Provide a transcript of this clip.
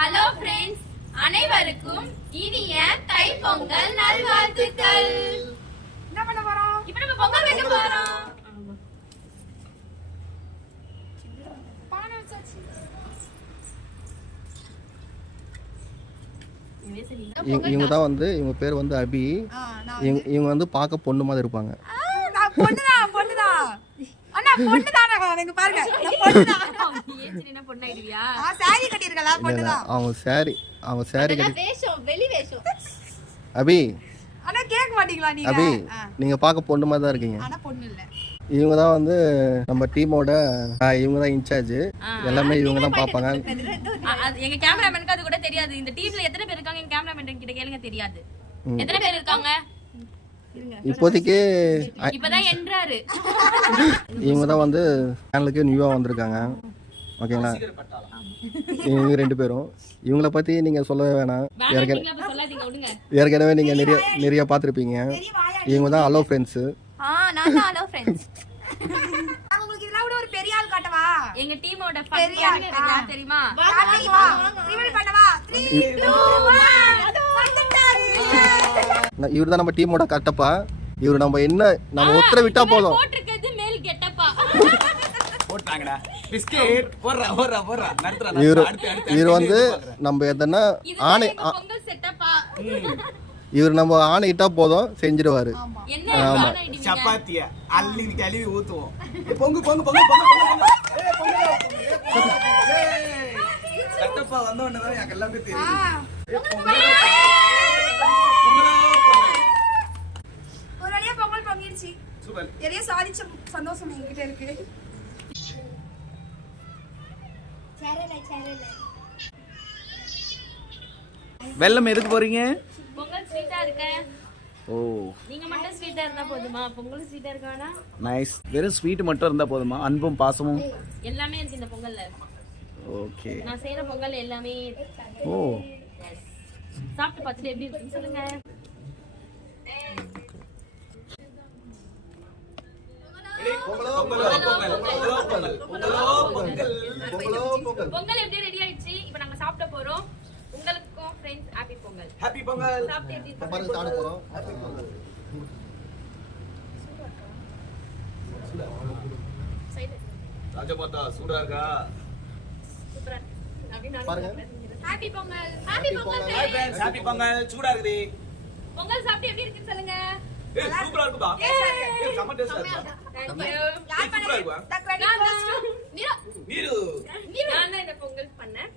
Hello friends, அனைவருக்கும் இனிய தைப்பொங்கல் நல்வாழ்த்துக்கள். என்ன பண்ண போறோம்? இப்போ நம்ம பொங்கல் வைக்க போறோம். இவங்க தான் வந்து இவங்க பேர் வந்து அபி. இவங்க வந்து பார்க்க பொண்ணு மாதிரி இருப்பாங்க. நான் பொண்ணுதான். அண்ணா பொண்ணுதானே நீங்க பாருங்க. நான் பொண்ணுதான். ஏச்சினா பொண்ணு ஐடியா. சாரி கட்டி இருக்கல பொண்ணுதான். அவங்க சாரி கட்டி வேஷம், வெளி வேஷம். அபி அண்ணா கேட்க மாட்டீங்களா நீங்க? அபி நீங்க பார்க்க பொண்ணு மாதிரி தான் இருக்கீங்க. ஆனா பொண்ணு இல்ல. இவங்க தான் வந்து நம்ம டீமோட இவங்க தான் இன்சார்ஜ். எல்லாமே இவங்க தான் பார்ப்பாங்க. எங்க கேமராமேனுக்கு அது கூட தெரியாது. இந்த டீம்ல எத்தனை பேர் இருக்காங்க? எங்க கேமராமேன் கிட்ட கேளுங்க, தெரியாது. எத்தனை பேர் இருக்காங்க? இப்போதைக்கு இப்பதான் என்றாரு. இவங்க தான் வந்து சேனலுக்கு நியூவா வந்திருக்காங்க. ஓகேங்களா? இவங்க 2 பேரும். இவங்கள பத்தி நீங்க சொல்லவே வேணாம். ஏற்கனவே நீங்க நிறைய பார்த்துருப்பீங்க. இவங்க தான் ஹலோ ஃப்ரெண்ட்ஸ். நான் தான் ஹலோ ஃப்ரெண்ட்ஸ். உங்களுக்கு இதெல்லாம் விட ஒரு பெரிய ஆள் காட்டவா? எங்க டீமோட ஃபர்ஸ்ட் யார் தெரியுமா? ரிவீல் பண்ணவா? 3 2 1 வந்துட்டாரு. இவர் தான் நம்ம டீமோட கட்டப்பா. இவர் நம்ம ஒத்தர விட்டா போதும். போட்றது மேல் கெட்டப்பா. போட்டாங்கடா பிஸ்கட் போறா நடத்துறா. இவர் வந்து நம்ம எதனா ஆணை பொங்கல் செட்டப்பா. இவர் நம்ம ஆணை இட்டா போதும் செஞ்சிடுவாரு. என்ன ஆமா. சப்பாத்திய அள்ளி கழுவி ஊத்துவோம். பொங்கு கட்டப்பா வந்த உடனே தான் எனக்கு எல்லாமே தெரியும். ஒரு வழியா பொங்கல் பொங்கிடுச்சு. சூப்பர். நிறைய சாதிச்ச சந்தோஷம் என்கிட்ட இருக்கு. வெல்லம் எதுக்கு போறீங்க? பொங்கல் ஸ்வீட்டா இருக்க. ஓ நீங்க மட்டும் ஸ்வீட்டா இருந்தா போதுமா? பொங்கல் ஸ்வீட்டா இருக்கானா? நைஸ். வெறும் ஸ்வீட் மட்டும் இருந்தா போதுமா? அன்பும் பாசமும் எல்லாமே இருக்கு இந்த பொங்கல்ல. ஓகே. நான் செய்யற பொங்கல் எல்லாமே. ஓ சாப்பிட்டு பார்த்துட்டு எப்படி இருக்குன்னு சொல்லுங்க. பொங்கல் எப்படி ரெடி ஆயிடுச்சு? இப்போ நாங்க சாப்பிட போறோம். உங்களுக்கும் friends happy Pongal. Happy Pongal. சாப்பிட்டு எப்படி இருக்கு? பாருங்க சாப்பிட போறோம். சைடு ராஜபாத்தா சூடா இருக்கா? சூப்பரா இருக்கு. பாருங்க. Happy Pongal. Happy Pongal. Hi friends happy Pongal. சூடா இருக்குது. பொங்கல் சாப்பிட்டு எப்படி இருக்குன்னு சொல்லுங்க. ஏய் சூப்பரா இருக்குடா. ஏய் செம டேஸ்டா இருக்கு. Thank you. சூப்பரா இருக்கு. நீரு. நீரு. நான் தான் இந்த பொங்கல் பண்ணேன்.